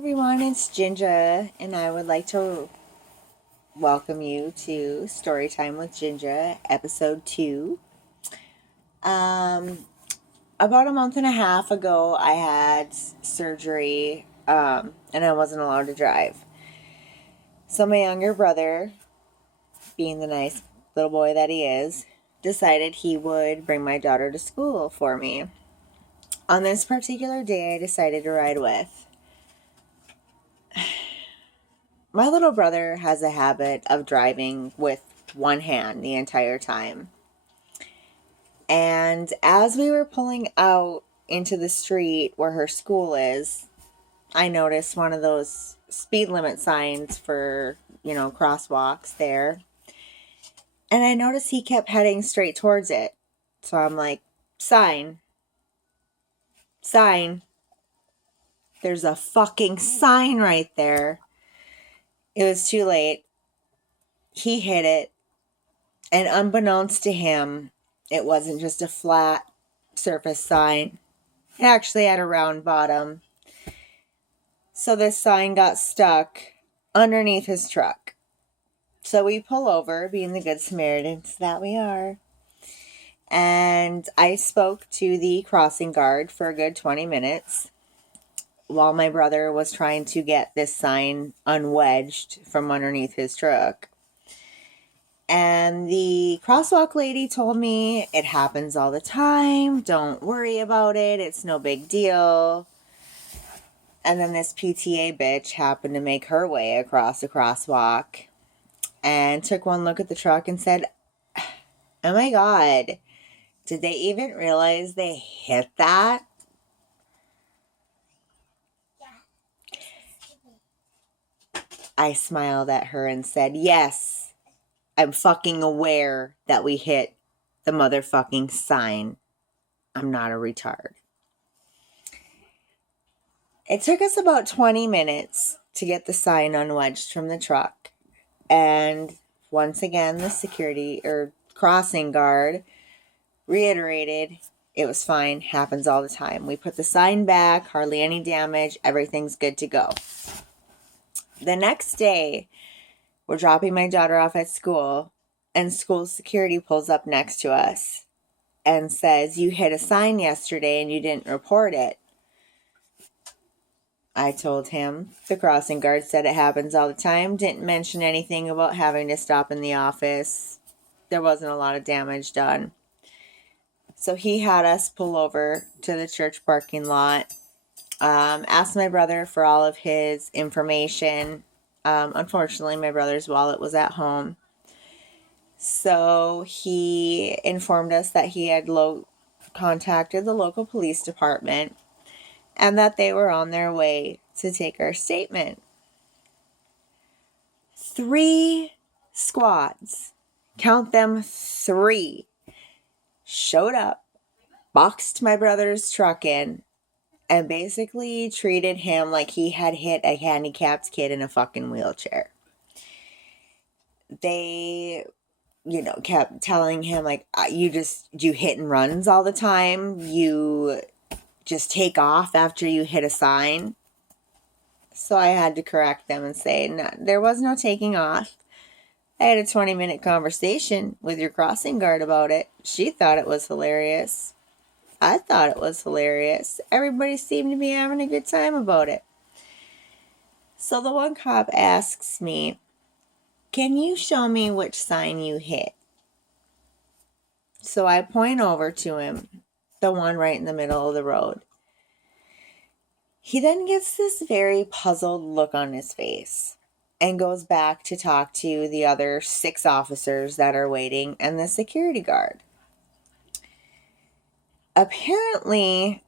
Everyone, it's Ginja, and I would like to welcome you to Storytime with Ginja, episode 2. Um, about a month and a half ago, I had surgery, and I wasn't allowed to drive. So my younger brother, being the nice little boy that he is, decided he would bring my daughter to school for me. On this particular day, I decided to ride with. My little brother has a habit of driving with one hand the entire time. And as we were pulling out into the street where her school is, I noticed one of those speed limit signs for, crosswalks there. And I noticed he kept heading straight towards it. So I'm like, sign. There's a fucking sign right there. It was too late. He hit it. And unbeknownst to him, it wasn't just a flat surface sign. It actually had a round bottom. So this sign got stuck underneath his truck. So we pull over, being the good Samaritans that we are. And I spoke to the crossing guard for a good 20 minutes while my brother was trying to get this sign unwedged from underneath his truck. And the crosswalk lady told me it happens all the time. Don't worry about it. It's no big deal. And then this PTA bitch happened to make her way across the crosswalk and took one look at the truck and said, "Oh my God, did they even realize they hit that?" I smiled at her and said, "Yes, I'm fucking aware that we hit the motherfucking sign. I'm not a retard." It took us about 20 minutes to get the sign unwedged from the truck. And once again, the security or crossing guard reiterated it was fine, happens all the time. We put the sign back, hardly any damage, everything's good to go. The next day, we're dropping my daughter off at school, and school security pulls up next to us and says, "You hit a sign yesterday and you didn't report it." I told him the crossing guard said it happens all the time, didn't mention anything about having to stop in the office. There wasn't a lot of damage done. So he had us pull over to the church parking lot, asked my brother for all of his information. Unfortunately, my brother's wallet was at home. So he informed us that he had contacted the local police department and that they were on their way to take our statement. 3 squads, count them 3, showed up, boxed my brother's truck in, and basically treated him like he had hit a handicapped kid in a fucking wheelchair. They, kept telling him, like, you hit and runs all the time. You just take off after you hit a sign. So I had to correct them and say, no, there was no taking off. I had a 20-minute conversation with your crossing guard about it. She thought it was hilarious. I thought it was hilarious. Everybody seemed to be having a good time about it. So the one cop asks me, "Can you show me which sign you hit?" So I point over to him, the one right in the middle of the road. He then gets this very puzzled look on his face and goes back to talk to the other 6 officers that are waiting and the security guard. Apparently,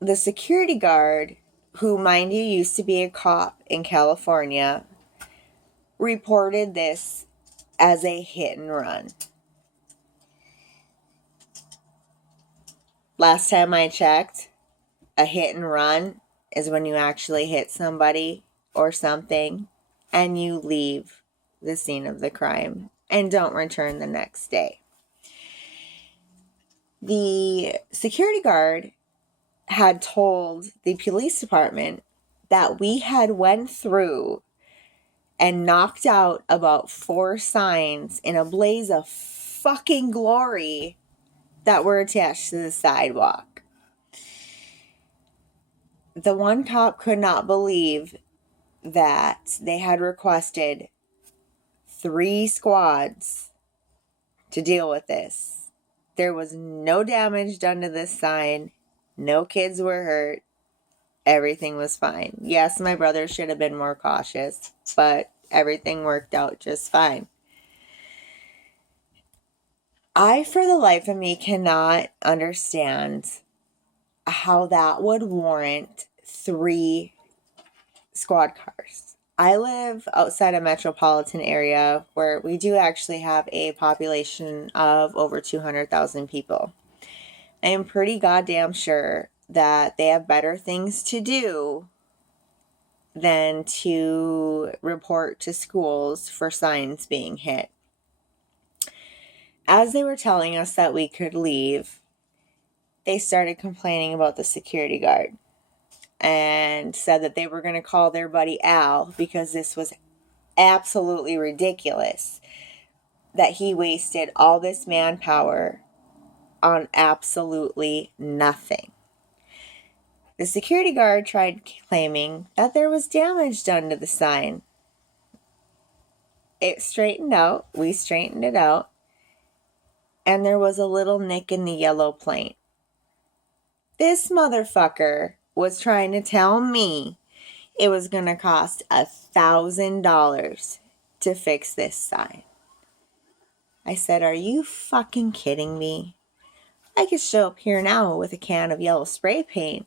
the security guard, who, mind you, used to be a cop in California, reported this as a hit and run. Last time I checked, a hit and run is when you actually hit somebody or something and you leave the scene of the crime and don't return the next day. The security guard had told the police department that we had went through and knocked out about 4 signs in a blaze of fucking glory that were attached to the sidewalk. The one cop could not believe that they had requested 3 squads to deal with this. There was no damage done to this sign. No kids were hurt. Everything was fine. Yes, my brother should have been more cautious, but everything worked out just fine. I, for the life of me, cannot understand how that would warrant 3 squad cars. I live outside a metropolitan area where we do actually have a population of over 200,000 people. I am pretty goddamn sure that they have better things to do than to report to schools for signs being hit. As they were telling us that we could leave, they started complaining about the security guard and said that they were going to call their buddy Al because this was absolutely ridiculous that he wasted all this manpower on absolutely nothing. The security guard tried claiming that there was damage done to the sign. It straightened out. We straightened it out. And there was a little nick in the yellow paint. This motherfucker was trying to tell me it was going to cost $1,000 to fix this sign. I said, are you fucking kidding me? I could show up here now with a can of yellow spray paint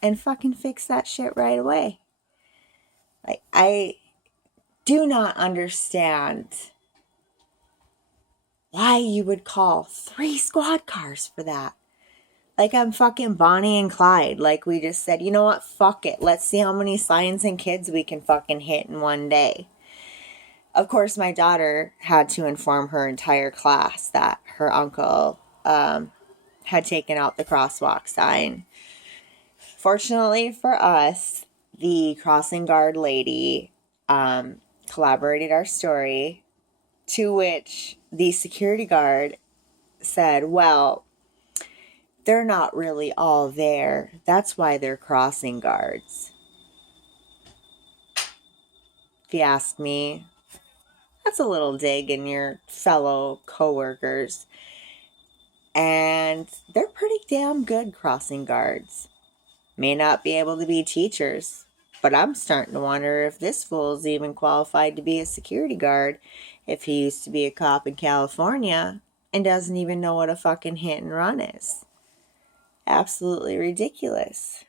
and fucking fix that shit right away. Like, I do not understand why you would call 3 squad cars for that. Like I'm fucking Bonnie and Clyde. Like we just said, you know what? Fuck it. Let's see how many signs and kids we can fucking hit in one day. Of course, my daughter had to inform her entire class that her uncle had taken out the crosswalk sign. Fortunately for us, the crossing guard lady corroborated our story, to which the security guard said, well, they're not really all there. That's why they're crossing guards. If you ask me, that's a little dig in your fellow coworkers. And they're pretty damn good crossing guards. May not be able to be teachers, but I'm starting to wonder if this fool's even qualified to be a security guard if he used to be a cop in California and doesn't even know what a fucking hit and run is. Absolutely ridiculous.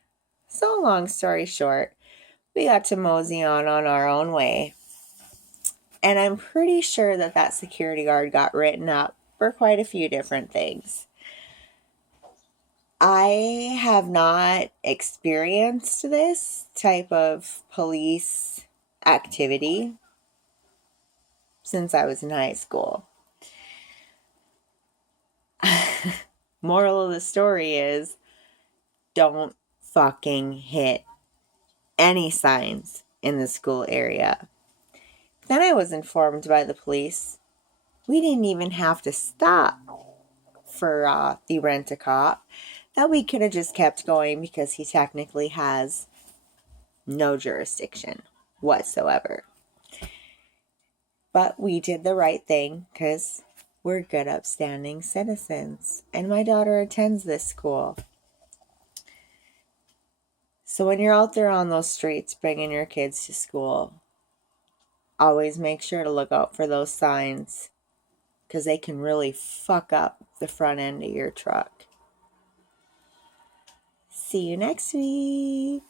So long story short, we got to mosey on our own way. And I'm pretty sure that security guard got written up for quite a few different things. I have not experienced this type of police activity since I was in high school. Moral of the story is, don't fucking hit any signs in the school area. Then I was informed by the police we didn't even have to stop for the rent-a-cop, that we could have just kept going because he technically has no jurisdiction whatsoever. But we did the right thing because we're good, upstanding citizens. And my daughter attends this school. So when you're out there on those streets bringing your kids to school, always make sure to look out for those signs because they can really fuck up the front end of your truck. See you next week.